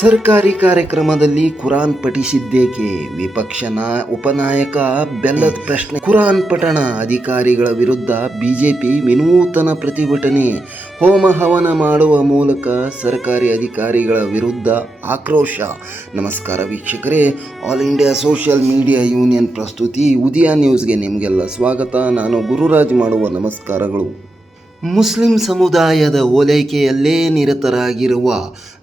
ಸರ್ಕಾರಿ ಕಾರ್ಯಕ್ರಮದಲ್ಲಿ ಕುರಾನ್ ಪಠಿಸಿದ್ದೇಕೆ? ವಿಪಕ್ಷ ಉಪನಾಯಕ ಬೆಲ್ಲದ ಪ್ರಶ್ನೆ. ಕುರಾನ್ ಪಠಣ ಅಧಿಕಾರಿಗಳ ವಿರುದ್ಧ ಬಿಜೆಪಿ ವಿನೂತನ ಪ್ರತಿಭಟನೆ. ಹೋಮ ಹವನ ಮಾಡುವ ಮೂಲಕ ಸರ್ಕಾರಿ ಅಧಿಕಾರಿಗಳ ವಿರುದ್ಧ ಆಕ್ರೋಶ. ನಮಸ್ಕಾರ ವೀಕ್ಷಕರೇ, all India social media union ಪ್ರಸ್ತುತಿ ಉದಯ ನ್ಯೂಸ್ಗೆ ನಿಮಗೆಲ್ಲ ಸ್ವಾಗತ. ನಾನು ಗುರುರಾಜ್ ಮಾಡುವ ನಮಸ್ಕಾರಗಳು. ಮುಸ್ಲಿಂ ಸಮುದಾಯದ ಓಲೈಕೆಯಲ್ಲೇ ನಿರತರಾಗಿರುವ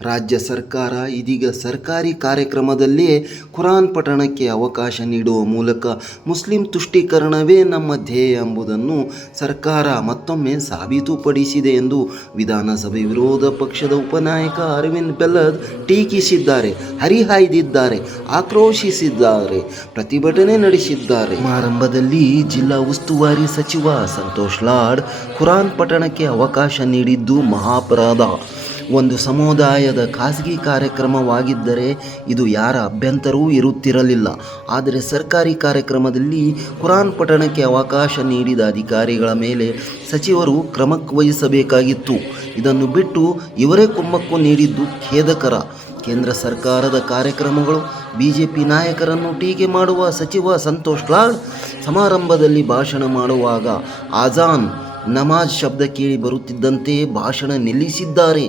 ರಾಜ್ಯ ಸರ್ಕಾರ ಇದೀಗ ಸರ್ಕಾರಿ ಕಾರ್ಯಕ್ರಮದಲ್ಲೇ ಕುರಾನ್ ಪಠಣಕ್ಕೆ ಅವಕಾಶ ನೀಡುವ ಮೂಲಕ ಮುಸ್ಲಿಂ ತುಷ್ಟೀಕರಣವೇ ನಮ್ಮ ಧ್ಯೇಯ ಎಂಬುದನ್ನು ಸರ್ಕಾರ ಮತ್ತೊಮ್ಮೆ ಸಾಬೀತುಪಡಿಸಿದೆ ಎಂದು ವಿಧಾನಸಭೆ ವಿರೋಧ ಪಕ್ಷದ ಉಪನಾಯಕ ಅರವಿಂದ್ ಬೆಲ್ಲದ್ ಟೀಕಿಸಿದ್ದಾರೆ, ಹರಿಹಾಯ್ದಿದ್ದಾರೆ, ಆಕ್ರೋಶಿಸಿದ್ದಾರೆ, ಪ್ರತಿಭಟನೆ ನಡೆಸಿದ್ದಾರೆ. ಸಮಾರಂಭದಲ್ಲಿ ಜಿಲ್ಲಾ ಉಸ್ತುವಾರಿ ಸಚಿವ ಸಂತೋಷ್ ಲಾಡ್ ಕುರಾನ್ ಪಠಣಕ್ಕೆ ಅವಕಾಶ ನೀಡಿದ್ದು ಮಹಾಪರಾಧ. ಒಂದು ಸಮುದಾಯದ ಖಾಸಗಿ ಕಾರ್ಯಕ್ರಮವಾಗಿದ್ದರೆ ಇದು ಯಾರ ಅಭ್ಯಂತರವೂ ಇರುತ್ತಿರಲಿಲ್ಲ. ಆದರೆ ಸರ್ಕಾರಿ ಕಾರ್ಯಕ್ರಮದಲ್ಲಿ ಕುರಾನ್ ಪಠಣಕ್ಕೆ ಅವಕಾಶ ನೀಡಿದ ಅಧಿಕಾರಿಗಳ ಮೇಲೆ ಸಚಿವರು ಕ್ರಮ ವಹಿಸಬೇಕಾಗಿತ್ತು. ಇದನ್ನು ಬಿಟ್ಟು ಇವರೇ ಕುಮ್ಮಕ್ಕು ನೀಡಿದ್ದು ಖೇದಕರ. ಕೇಂದ್ರ ಸರ್ಕಾರದ ಕಾರ್ಯಕ್ರಮಗಳು ಬಿಜೆಪಿ ನಾಯಕರನ್ನು ಟೀಕೆ ಮಾಡುವ ಸಚಿವ ಸಂತೋಷ್ ಲಾಡ್ ಸಮಾರಂಭದಲ್ಲಿ ಭಾಷಣ ಮಾಡುವಾಗ ಆಜಾನ್ ನಮಾಜ್ ಶಬ್ದ ಕೇಳಿ ಬರುತ್ತಿದ್ದಂತೆ ಭಾಷಣ ನಿಲ್ಲಿಸಿದ್ದಾರೆ.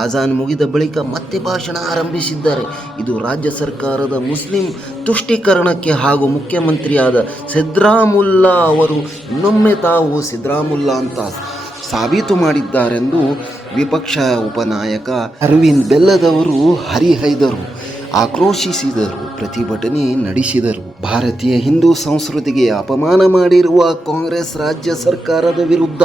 ಆಜಾನ್ ಮುಗಿದ ಬಳಿಕ ಮತ್ತೆ ಭಾಷಣ ಆರಂಭಿಸಿದ್ದಾರೆ. ಇದು ರಾಜ್ಯ ಸರ್ಕಾರದ ಮುಸ್ಲಿಂ ತುಷ್ಟೀಕರಣಕ್ಕೆ ಹಾಗೂ ಮುಖ್ಯಮಂತ್ರಿಯಾದ ಸಿದ್ದರಾಮುಲ್ಲಾ ಅವರು ಇನ್ನೊಮ್ಮೆ ತಾವು ಸಿದ್ದರಾಮುಲ್ಲಾ ಅಂತ ಸಾಬೀತು ಮಾಡಿದ್ದಾರೆಂದು ವಿಪಕ್ಷ ಉಪನಾಯಕ ಅರವಿಂದ್ ಬೆಲ್ಲದ್ ಅವರು ಹರಿಹೈದರು, ಆಕ್ರೋಶಿಸಿದರು, ಪ್ರತಿಭಟನೆ ನಡೆಸಿದರು. ಭಾರತೀಯ ಹಿಂದೂ ಸಂಸ್ಕೃತಿಗೆ ಅಪಮಾನ ಮಾಡಿರುವ ಕಾಂಗ್ರೆಸ್ ರಾಜ್ಯ ಸರ್ಕಾರದ ವಿರುದ್ಧ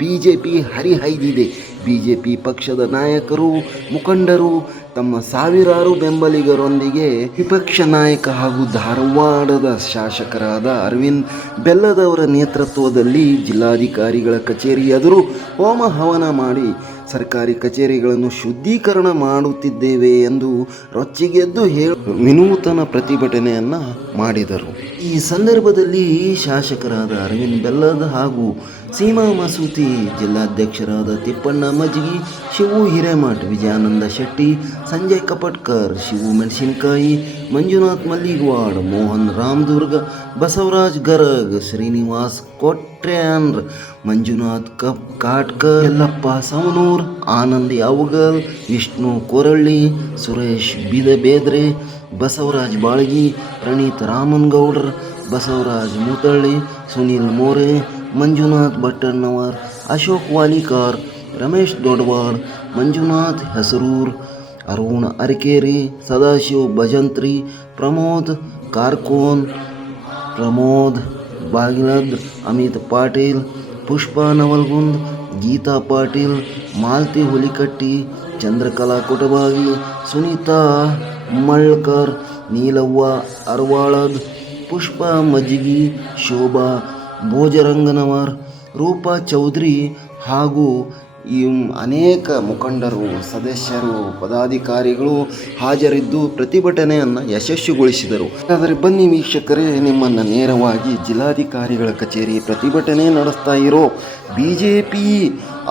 ಬಿಜೆಪಿ ಹರಿಹೈದಿದೆ. ಬಿಜೆಪಿ ಪಕ್ಷದ ನಾಯಕರು, ಮುಖಂಡರು ತಮ್ಮ ಸಾವಿರಾರು ಬೆಂಬಲಿಗರೊಂದಿಗೆ ವಿಪಕ್ಷ ನಾಯಕ ಹಾಗೂ ಧಾರವಾಡದ ಶಾಸಕರಾದ ಅರವಿಂದ್ ಬೆಲ್ಲದ್ ಅವರ ನೇತೃತ್ವದಲ್ಲಿ ಜಿಲ್ಲಾಧಿಕಾರಿಗಳ ಕಚೇರಿ ಎದುರು ಹೋಮ ಹವನ ಮಾಡಿ ಸರ್ಕಾರಿ ಕಚೇರಿಗಳನ್ನು ಶುದ್ಧೀಕರಣ ಮಾಡುತ್ತಿದ್ದೇವೆ ಎಂದು ರೊಚ್ಚಿಗೆದ್ದು ವಿನೂತನ ಪ್ರತಿಭಟನೆಯನ್ನು ಮಾಡಿದರು. ಈ ಸಂದರ್ಭದಲ್ಲಿ ಶಾಸಕರಾದ ಅರವಿಂದ್ ಬೆಲ್ಲದ್ ಹಾಗೂ ಸೀಮಾ ಮಸೂತಿ, ಜಿಲ್ಲಾಧ್ಯಕ್ಷರಾದ ತಿಪ್ಪಣ್ಣ ಮಜ್ಗಿ, ಶಿವು ಹಿರೇಮಠ್, ವಿಜಯಾನಂದ ಶೆಟ್ಟಿ, ಸಂಜಯ್ ಕಪಟ್ಕರ್, ಶಿವು ಮೆಣಸಿನಕಾಯಿ, ಮಂಜುನಾಥ್ ಮಲ್ಲಿಗವಾಡ್, ಮೋಹನ್ ರಾಮದುರ್ಗ, ಬಸವರಾಜ್ ಗರಗ್, ಶ್ರೀನಿವಾಸ್ ಕೊಟ್ರ್ಯಾನ್ರ್, ಮಂಜುನಾಥ್ ಕಾಟ್ಕರ್, ಯಲ್ಲಪ್ಪ ಸವನೂರ್, ಆನಂದ್ ಯಾವಗಲ್, ವಿಷ್ಣು ಕೊರಳ್ಳಿ, ಸುರೇಶ್ ಬೇದ್ರೆ, ಬಸವರಾಜ್ ಬಾಳ್ಗಿ, ಪ್ರಣೀತ್ ರಾಮನ್ಗೌಡ್ರ್, ಬಸವರಾಜ್ ಮುತಳ್ಳಿ, ಸುನೀಲ್ ಮೋರೆ, ಮಂಜುನಾಥ್ ಭಟ್ಟಣ್ಣವರ್, ಅಶೋಕ್ ವಾಲಿಕಾರ್, ರಮೇಶ್ ದೊಡ್ವಾಡ್, ಮಂಜುನಾಥ್ ಹೆಸರೂರ್, ಅರುಣ್ ಅರಕೇರಿ, ಸದಾಶಿವ್ ಭಜಂತ್ರಿ, ಪ್ರಮೋದ್ ಕಾರ್ಕೋನ್, ಪ್ರಮೋದ್ ಬಾಗಿಲದ್, ಅಮಿತ್ ಪಾಟೀಲ್, ಪುಷ್ಪಾ ನವಲ್ಗುಂದ್, ಗೀತಾ ಪಾಟೀಲ್, ಮಾಲ್ತಿ ಹುಲಿಕಟ್ಟಿ, ಚಂದ್ರಕಲಾ ಕೊಟಬಾಗಿ, ಸುನೀತಾ ಮಳ್ಕರ್, ನೀಲವ್ವ ಅರ್ವಾಳದ್, ಪುಷ್ಪಾ ಮಜ್ಗಿ, ಶೋಭಾ ಭೋಜರಂಗನವರ್, ರೂಪಾ ಚೌಧರಿ ಹಾಗೂ ಅನೇಕ ಮುಖಂಡರು, ಸದಸ್ಯರು, ಪದಾಧಿಕಾರಿಗಳು ಹಾಜರಿದ್ದು ಪ್ರತಿಭಟನೆಯನ್ನು ಯಶಸ್ವಿಗೊಳಿಸಿದರು. ಆದರೆ ಬನ್ನಿ ವೀಕ್ಷಕರೇ, ನಿಮ್ಮನ್ನು ನೇರವಾಗಿ ಜಿಲ್ಲಾಧಿಕಾರಿಗಳ ಕಚೇರಿ ಪ್ರತಿಭಟನೆ ನಡೆಸ್ತಾ ಇರೋ ಬಿಜೆಪಿ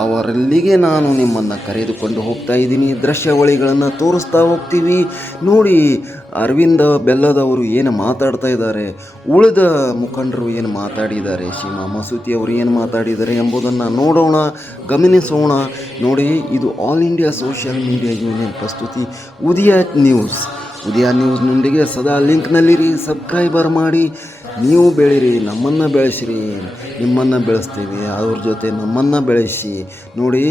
ಅವರಲ್ಲಿಗೆ ನಾನು ನಿಮ್ಮನ್ನು ಕರೆದುಕೊಂಡು ಹೋಗ್ತಾ ಇದ್ದೀನಿ. ದೃಶ್ಯಾವಳಿಗಳನ್ನು ತೋರಿಸ್ತಾ ಹೋಗ್ತೀವಿ. ನೋಡಿ ಅರವಿಂದ ಬೆಲ್ಲದ್ ಅವರು ಏನು ಮಾತಾಡ್ತಾ ಇದ್ದಾರೆ, ಉಳಿದ ಮುಖಂಡರು ಏನು ಮಾತಾಡಿದ್ದಾರೆ, ಸೀಮಾ ಮಸೂತಿ ಅವರು ಏನು ಮಾತಾಡಿದ್ದಾರೆ ಎಂಬುದನ್ನು ನೋಡೋಣ, ಗಮನಿಸೋಣ. ನೋಡಿ, ಇದು all India social media union ಪ್ರಸ್ತುತಿ ಉದಯ ನ್ಯೂಸ್ನೊಂದಿಗೆ ಸದಾ ಲಿಂಕ್ನಲ್ಲಿರಿ, ಸಬ್ಸ್ಕ್ರೈಬರ್ ಮಾಡಿ. ನೀವು ಬೆಳೀರಿ, ನಮ್ಮನ್ನು ಬೆಳೆಸಿರಿ, ನಿಮ್ಮನ್ನು ಬೆಳೆಸ್ತೀವಿ, ಅವ್ರ ಜೊತೆ ನಮ್ಮನ್ನು ಬೆಳೆಸಿ. ನೋಡಿ,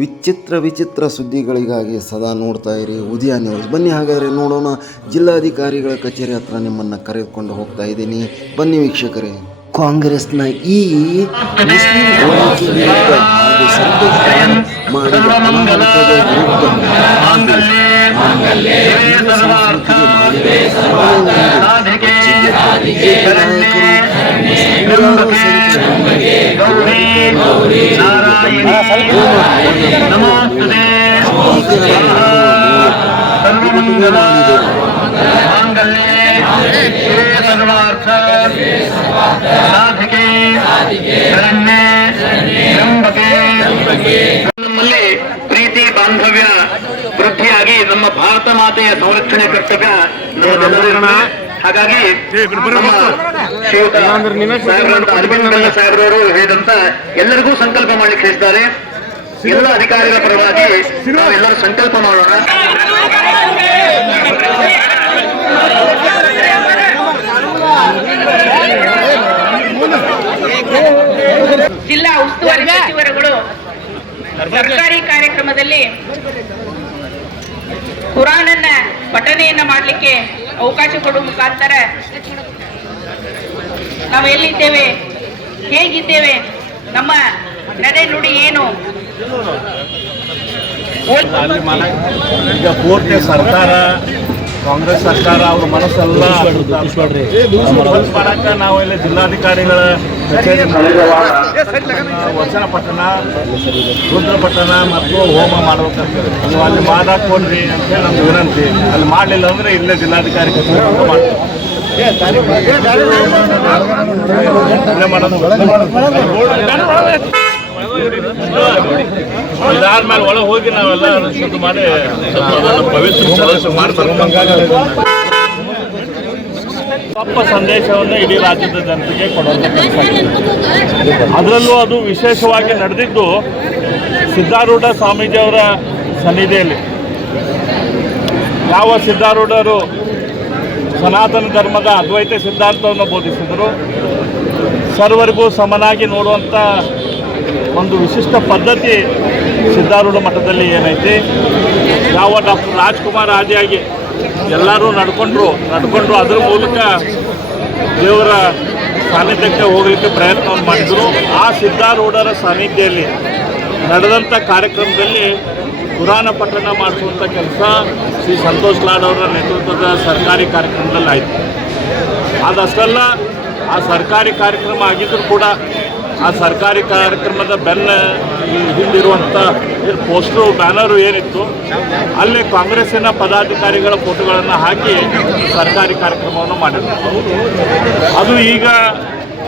ವಿಚಿತ್ರ ಸುದ್ದಿಗಳಿಗಾಗಿ ಸದಾ ನೋಡ್ತಾ ಇರಿ ಉದಯ ನ್ಯೂಸ್. ಬನ್ನಿ ಹಾಗಾದರೆ ನೋಡೋಣ. ಜಿಲ್ಲಾಧಿಕಾರಿಗಳ ಕಚೇರಿ ಹತ್ರ ನಿಮ್ಮನ್ನು ಕರೆದುಕೊಂಡು ಹೋಗ್ತಾ ಇದ್ದೀನಿ. ಬನ್ನಿ ವೀಕ್ಷಕರೇ. ಕಾಂಗ್ರೆಸ್ನ ಈ ಮುಸ್ಲಿಂ ಓಲೈಕೆ ವಿರುದ್ಧ ಹಾಗೂ ಸಂತೋಷ ಮಾಡಿದ ಅನಾಹುತದ ವಿರುದ್ಧ ನಮ್ಮಲ್ಲಿ ಪ್ರೀತಿ ಬಾಂಧವ್ಯ ವೃದ್ಧಿಯಾಗಿ ನಮ್ಮ ಭಾರತ ಮಾತೆಯ ಸಂರಕ್ಷಣೆ ಕರ್ತವ್ಯ ನಮ್ಮದೆಲ್ಲರಿಗೂ. ಹಾಗಾಗಿ ನಮ್ಮ ಶ್ರೀಯುತ ಅರವಿಂದ್ ಬೆಲ್ಲ ಸಾಹೇಬ್ರವರು ಹೇಳಿದಂತ ಎಲ್ಲರಿಗೂ ಸಂಕಲ್ಪ ಮಾಡ್ಲಿಕ್ಕೆ ಹೇಳಿದ್ದಾರೆ. ಎಲ್ಲ ಅಧಿಕಾರಿಗಳ ಪರವಾಗಿ ನಾವೆಲ್ಲರೂ ಸಂಕಲ್ಪ ಮಾಡೋಣ. ಜಿಲ್ಲಾ ಉಸ್ತುವಾರಿ ಸಚಿವರುಗಳು ಸರ್ಕಾರಿ ಕಾರ್ಯಕ್ರಮದಲ್ಲಿ ಕುರಾನನ್ನ ಪಠಣೆಯನ್ನ ಮಾಡಲಿಕ್ಕೆ ಅವಕಾಶ ಕೊಡುವ ಮುಖಾಂತರ ನಾವು ಎಲ್ಲಿದ್ದೇವೆ, ಹೇಗಿದ್ದೇವೆ, ನಮ್ಮ ನಡೆ ನುಡಿ ಏನು, ಈಗ ಪೂರ್ತಿ ಸರ್ಕಾರ ಕಾಂಗ್ರೆಸ್ ಸರ್ಕಾರ ಅವ್ರ ಮನಸ್ಸೆಲ್ಲ ಮಾಡಕ್ಕೆ ನಾವು ಇಲ್ಲಿ ಜಿಲ್ಲಾಧಿಕಾರಿಗಳ ಕಚೇರಿ ವಚನ ಪಠಣ, ರುದ್ರ ಪಠಣ ಮತ್ತು ಹೋಮ ಮಾಡ್ಬೇಕಂತೇಳಿ ನೀವು ಅಲ್ಲಿ ಮಾಡಕ್ಕೆ ಕೊಡ್ರಿ ಅಂತೇಳಿ ನಮ್ದು ವಿನಂತಿ. ಅಲ್ಲಿ ಮಾಡಲಿಲ್ಲ ಅಂದರೆ ಇಲ್ಲೇ ಜಿಲ್ಲಾಧಿಕಾರಿ ಕಚೇರಿ ಇದಾದ್ಮೇಲೆ ಒಳಗೆ ಹೋಗಿ ನಾವೆಲ್ಲ ಶುದ್ಧ ಮಾಡಿ ಪವಿತ್ರ ತಪ್ಪ ಸಂದೇಶವನ್ನು ಇಡೀ ರಾಜ್ಯದ ಜನತೆಗೆ ಕೊಡೋದು. ಅದರಲ್ಲೂ ಅದು ವಿಶೇಷವಾಗಿ ನಡೆದಿದ್ದು ಸಿದ್ಧಾರೂಢ ಸ್ವಾಮೀಜಿಯವರ ಸನ್ನಿಧಿಯಲ್ಲಿ. ಯಾವ ಸಿದ್ಧಾರೂಢರು ಸನಾತನ ಧರ್ಮದ ಅದ್ವೈತ ಸಿದ್ಧಾಂತವನ್ನು ಬೋಧಿಸಿದರು, ಸರ್ವರಿಗೂ ಸಮನಾಗಿ ನೋಡುವಂಥ ಒಂದು ವಿಶಿಷ್ಟ ಪದ್ಧತಿ ಸಿದ್ಧಾರೂಢ ಮಠದಲ್ಲಿ ಏನೈತಿ. ಯಾವ ಡಾಕ್ಟರ್ ರಾಜ್ಕುಮಾರ್ ಆದಿಯಾಗಿ ಎಲ್ಲರೂ ನಡ್ಕೊಂಡ್ರು ಅದರ ಮೂಲಕ ದೇವರ ಸಾನ್ನಿಧ್ಯಕ್ಕೆ ಹೋಗಲಿಕ್ಕೆ ಪ್ರಯತ್ನವನ್ನು ಮಾಡಿದರು. ಆ ಸಿದ್ಧಾರೂಢರ ಸಾನ್ನಿಧ್ಯದಲ್ಲಿ ನಡೆದಂಥ ಕಾರ್ಯಕ್ರಮದಲ್ಲಿ ಪುರಾಣ ಪಠಣ ಮಾಡಿಸುವಂಥ ಕೆಲಸ ಶ್ರೀ ಸಂತೋಷ್ ಲಾಡ್ ಅವರ ನೇತೃತ್ವದ ಸರ್ಕಾರಿ ಕಾರ್ಯಕ್ರಮದಲ್ಲಿ ಆಯಿತು. ಅದಷ್ಟಲ್ಲ, ಆ ಸರ್ಕಾರಿ ಕಾರ್ಯಕ್ರಮ ಆಗಿದ್ದರೂ ಕೂಡ ಆ ಸರ್ಕಾರಿ ಕಾರ್ಯಕ್ರಮದ ಹಿಂದಿರುವಂಥ ಪೋಸ್ಟರು ಬ್ಯಾನರು ಏನಿತ್ತು ಅಲ್ಲಿ ಕಾಂಗ್ರೆಸ್ಸಿನ ಪದಾಧಿಕಾರಿಗಳ ಫೋಟೋಗಳನ್ನು ಹಾಕಿ ಸರ್ಕಾರಿ ಕಾರ್ಯಕ್ರಮವನ್ನು ಮಾಡಿದರು. ಅದು ಈಗ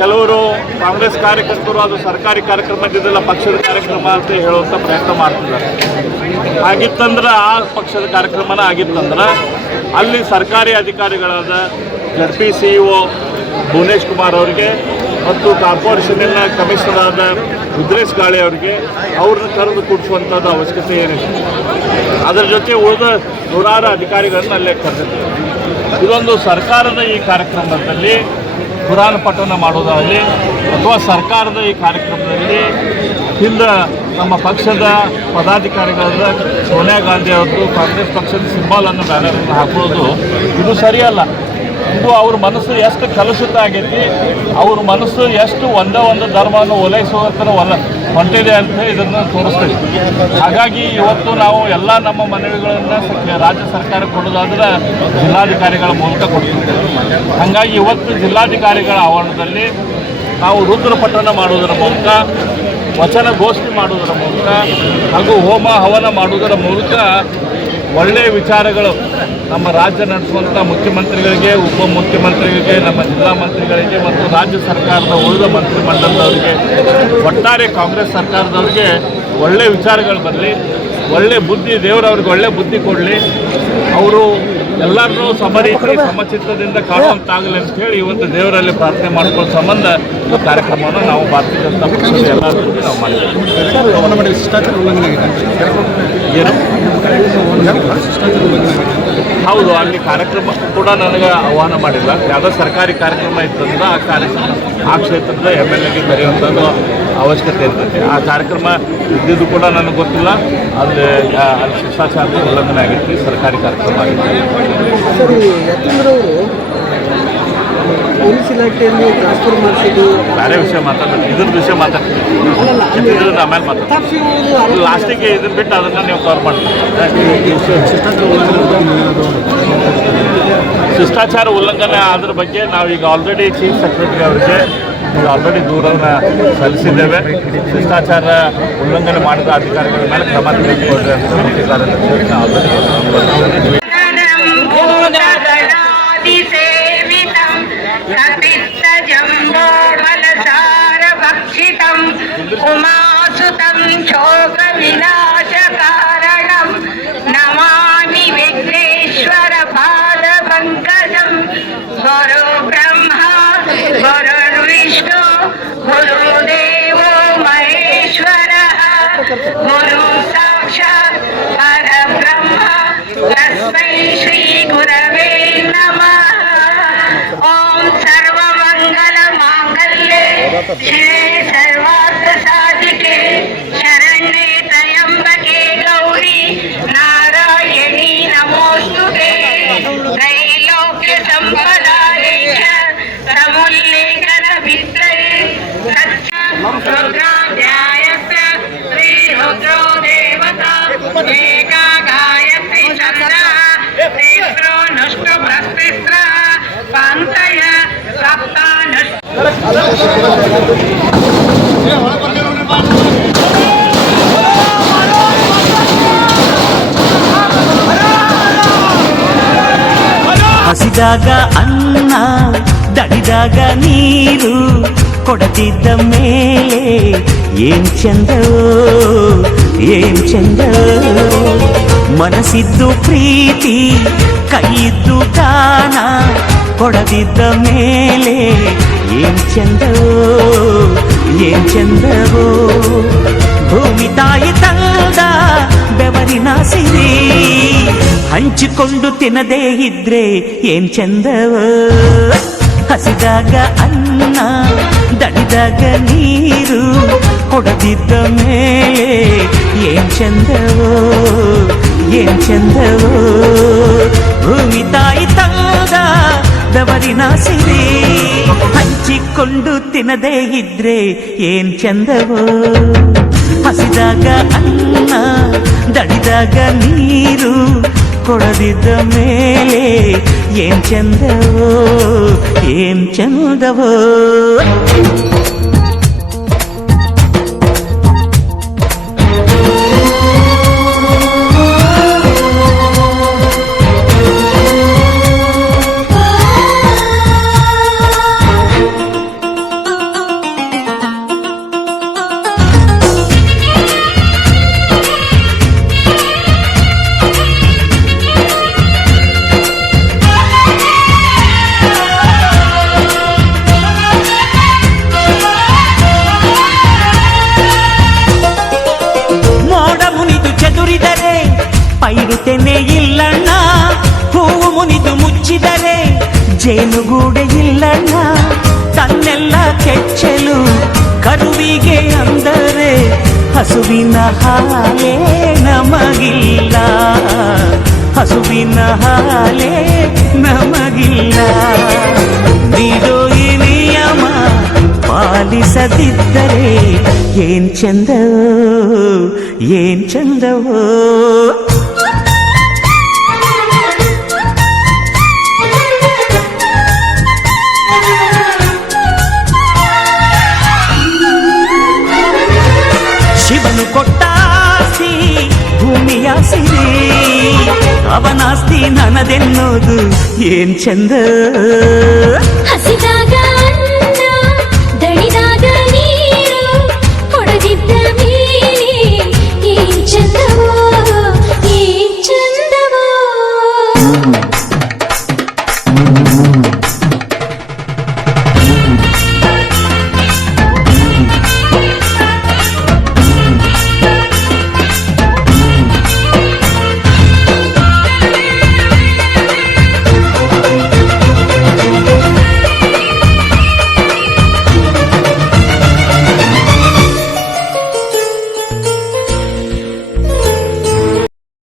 ಕೆಲವರು ಕಾಂಗ್ರೆಸ್ ಕಾರ್ಯಕರ್ತರು ಅದು ಸರ್ಕಾರಿ ಕಾರ್ಯಕ್ರಮ ಇದ್ದಿದ್ದಲ್ಲ, ಪಕ್ಷದ ಕಾರ್ಯಕ್ರಮ ಅಂತ ಹೇಳುವಂಥ ಪ್ರಯತ್ನ ಮಾಡ್ತಿದ್ದಾರೆ. ಆಗಿತ್ತಂದ್ರೆ ಆ ಪಕ್ಷದ ಕಾರ್ಯಕ್ರಮನ ಆಗಿತ್ತಂದ್ರೆ ಅಲ್ಲಿ ಸರ್ಕಾರಿ ಅಧಿಕಾರಿಗಳಾದ ZP CEO ಭುವನೇಶ್ ಕುಮಾರ್ ಅವರಿಗೆ ಮತ್ತು ಕಾರ್ಪೊರೇಷನ್ನಿನ ಕಮಿಷನರ್ ಆದ ರುದ್ರೇಶ್ ಗಾಳಿ ಅವರಿಗೆ ಅವ್ರನ್ನ ಕರೆದು ಕೂಡಿಸುವಂಥದ್ದು ಅವಶ್ಯಕತೆ ಏನಿದೆ. ಅದರ ಜೊತೆ ಉಳಿದ ನೂರಾರು ಅಧಿಕಾರಿಗಳನ್ನು ಅಲ್ಲೇ ಕರೆದಿದ್ದಾರೆ. ಇದೊಂದು ಸರ್ಕಾರದ ಈ ಕಾರ್ಯಕ್ರಮದಲ್ಲಿ ಪುರಾಣ ಪಠಣ ಮಾಡೋದಾಗಲಿ ಅಥವಾ ಸರ್ಕಾರದ ಈ ಕಾರ್ಯಕ್ರಮದಲ್ಲಿ ಹಿಂದೆ ನಮ್ಮ ಪಕ್ಷದ ಪದಾಧಿಕಾರಿಗಳಾದ ಸೋನಿಯಾ ಗಾಂಧಿ ಅವ್ರದ್ದು ಕಾಂಗ್ರೆಸ್ ಪಕ್ಷದ ಸಿಂಬಾಲನ್ನು ಬ್ಯಾನರನ್ನು ಹಾಕೋದು ಇದು ಸರಿಯಲ್ಲ. ಇದು ಅವ್ರ ಮನಸ್ಸು ಎಷ್ಟು ಕಲುಷಿತ ಆಗೈತಿ, ಅವ್ರ ಮನಸ್ಸು ಎಷ್ಟು ಒಂದೇ ಒಂದು ಧರ್ಮವನ್ನು ಓಲೈಸುವಂಥ ಹೊಂಟಿದೆ ಅಂತ ಇದನ್ನು ತೋರಿಸ್ತೈತಿ. ಹಾಗಾಗಿ ಇವತ್ತು ನಾವು ಎಲ್ಲ ನಮ್ಮ ಮನವಿಗಳನ್ನು ರಾಜ್ಯ ಸರ್ಕಾರ ಕೊಡೋದಾದ್ರೆ ಜಿಲ್ಲಾಧಿಕಾರಿಗಳ ಮೂಲಕ ಕೊಡ್ತಿದ್ದೇವೆ. ಹಾಗಾಗಿ ಇವತ್ತು ಜಿಲ್ಲಾಧಿಕಾರಿಗಳ ಆವರಣದಲ್ಲಿ ನಾವು ರುದ್ರ ಪಠಣ ಮಾಡುವುದರ ಮೂಲಕ, ವಚನಗೋಷ್ಠಿ ಮಾಡುವುದರ ಮೂಲಕ ಹಾಗೂ ಹೋಮ ಹವನ ಮಾಡುವುದರ ಮೂಲಕ ಒಳ್ಳೆಯ ವಿಚಾರಗಳು ನಮ್ಮ ರಾಜ್ಯ ನಡೆಸುವಂಥ ಮುಖ್ಯಮಂತ್ರಿಗಳಿಗೆ, ಉಪಮುಖ್ಯಮಂತ್ರಿಗಳಿಗೆ, ನಮ್ಮ ಜಿಲ್ಲಾ ಮಂತ್ರಿಗಳಿಗೆ ಮತ್ತು ರಾಜ್ಯ ಸರ್ಕಾರದ ಉಳಿದ ಮಂತ್ರಿಮಂಡಲದವರಿಗೆ, ಒಟ್ಟಾರೆ ಕಾಂಗ್ರೆಸ್ ಸರ್ಕಾರದವರಿಗೆ ಒಳ್ಳೆಯ ವಿಚಾರಗಳು ಬರಲಿ, ಒಳ್ಳೆ ಬುದ್ಧಿ, ದೇವರವ್ರಿಗೆ ಒಳ್ಳೆ ಬುದ್ಧಿ ಕೊಡಲಿ, ಅವರು ಎಲ್ಲರನ್ನೂ ಸಮರೀತಿ ಸಮಚಿತ್ತದಿಂದ ಕಾಣುವಂತಾಗಲಿ ಅಂತ ಹೇಳಿ ಇವತ್ತು ದೇವರಲ್ಲಿ ಪ್ರಾರ್ಥನೆ ಮಾಡ್ಕೊಳ್ಳೋ ಸಂಬಂಧ ಈ ಕಾರ್ಯಕ್ರಮವನ್ನು ನಾವು ಭಾರತೀಯ ಜನತಾ ಪಕ್ಷದ ಎಲ್ಲರೂ ನಾವು ಮಾಡಿದ್ದೇವೆ. ಹೌದು, ಅಲ್ಲಿ ಕಾರ್ಯಕ್ರಮ ಕೂಡ ನನಗೆ ಆಹ್ವಾನ ಮಾಡಿಲ್ಲ. ಯಾವುದೋ ಸರ್ಕಾರಿ ಕಾರ್ಯಕ್ರಮ ಇತ್ತಂದ್ರೆ ಆ ಕ್ಷೇತ್ರದ MLAಗೆ ಕರೆಯುವಂಥದ್ದು ಅವಶ್ಯಕತೆ ಇರ್ತೈತೆ. ಆ ಕಾರ್ಯಕ್ರಮ ಇದ್ದಿದ್ದು ಕೂಡ ನನಗೆ ಗೊತ್ತಿಲ್ಲ. ಅಲ್ಲಿ ಶಿಷ್ಟಾಚಾರದ ಉಲ್ಲಂಘನೆ ಆಗಿತ್ತು, ಸರ್ಕಾರಿ ಕಾರ್ಯಕ್ರಮ ಆಗಿತ್ತು. ಪೊಲೀಸ್ ಇಲಾಖೆಯಲ್ಲಿ ಟ್ರಾನ್ಸ್ಫರ್ ಮಾಡಿಸಿದ್ದು ಬೇರೆ ವಿಷಯ ಮಾತಾಡ್ತೀನಿ, ಇದ್ರ ವಿಷಯ ಮಾತಾಡ್ತೀನಿ, ಆಮೇಲೆ ಮಾತಾಡ್ತೀನಿ. ಲಾಸ್ಟಿಗೆ ಇದನ್ನ ಬಿಟ್ಟು ಅದನ್ನು ನೀವು ಕವರ್ ಮಾಡ್ತೀವಿ. ಶಿಷ್ಟಾಚಾರ ಉಲ್ಲಂಘನೆ ಅದ್ರ ಬಗ್ಗೆ ನಾವೀಗ ಆಲ್ರೆಡಿ ಚೀಫ್ ಸೆಕ್ರೆಟರಿ ಅವರಿಗೆ ಆಲ್ರೆಡಿ ದೂರನ್ನು ಸಲ್ಲಿಸಿದ್ದೇವೆ. ಶಿಷ್ಟಾಚಾರ ಉಲ್ಲಂಘನೆ ಮಾಡಿದ ಅಧಿಕಾರಿಗಳ ಮೇಲೆ ಕ್ರಮ ತೆಗೆದುಕೊಳ್ಳಿ ಅಂತ ಹೇಳಿದ್ದಾರೆ. ಆಲ್ರೆಡಿ ಉಮಾಸುತಂ ಶೋಕ ವಿನಾಶ ಕಾರಣಂ ನಮಾಮಿ ಹಸಿದಾಗ ಅನ್ನ ದಣಿದಾಗ ನೀರು ಕೊಡದಿದ್ದ ಮೇಲೆ ಏನ್ ಚಂದವೋ ಏನ್ ಚಂದವೋ ಮನಸ್ಸಿದ್ದು ಪ್ರೀತಿ ಕೈಯಿದ್ದು ದಾನ ಕೊಡದಿದ್ದ ಮೇಲೆ ಏನ್ ಚಂದವೋ ಏನ್ ಚಂದವೋ ಭೂಮಿ ತಾಯಿ ತಂದ ಬೆವರಿನ ಸಿರಿ ಹಂಚಿಕೊಂಡು ತಿನ್ನದೇ ಇದ್ರೆ ಏನ್ ಚಂದವೋ ಹಸಿದಾಗ ಅನ್ನ ದಣಿದಾಗ ನೀರು ಕೊಡದಿದ್ದ ಮೇಲೆ ಏನ್ ಚಂದವೋ ಏನ್ ಚಂದವೋ ಭೂಮಿ ತಾಯಿ ತಂದ ಬೆವರಿನ ಸಿರಿ ಹಂಚಿಕೊಂಡು ತಿನ್ನದೇ ಇದ್ರೆ ಏನ್ ಚಂದವೋ ಹಸಿದಾಗ ಅನ್ನ ದಣಿದಾಗ ನೀರು ಕೊಡದಿದ್ದ ಮೇಲೆ ಏನ್ ಚಂದವೋ ಏನ್ ಚಂದವೋ ಪೈರುತೆನೆ ಇಲ್ಲಣ್ಣ ಹೂವು ಮುನಿದು ಮುಚ್ಚಿದರೆ ಜೇನುಗೂಡೆ ಇಲ್ಲಣ್ಣ ತನ್ನೆಲ್ಲ ಕೆಚ್ಚಲು ಕರುವಿಗೆ ಅಂದರೆ ಹಸುವಿನ ಹಾಲೇ ನಮಗಿಲ್ಲ ಹಸುವಿನ ಹಾಲೇ ನಮಗಿಲ್ಲ ನೀಡೋ ಈ ನಿಯಮ ಪಾಲಿಸದಿದ್ದರೆ ಏನ್ ಚಂದವೋ ಏನ್ ಚಂದವೋ ಶಿವನು ಕೊಟ್ಟಾಸ್ತಿ ಭೂಮಿಯ ಸಿರಿ ಅವನಾಸ್ತಿ ನನದೆನ್ನೋದು ಏನ್ ಚಂದ ಹಸಿದಾಗ ಅನ್ನ ದಣಿದಾಗ ನೀರು ಕೊಡದಿದ್ದ ಮೇಲೆ ಏನ್ ಚಂದವೋ ಏನ್ ಚಂದವೋ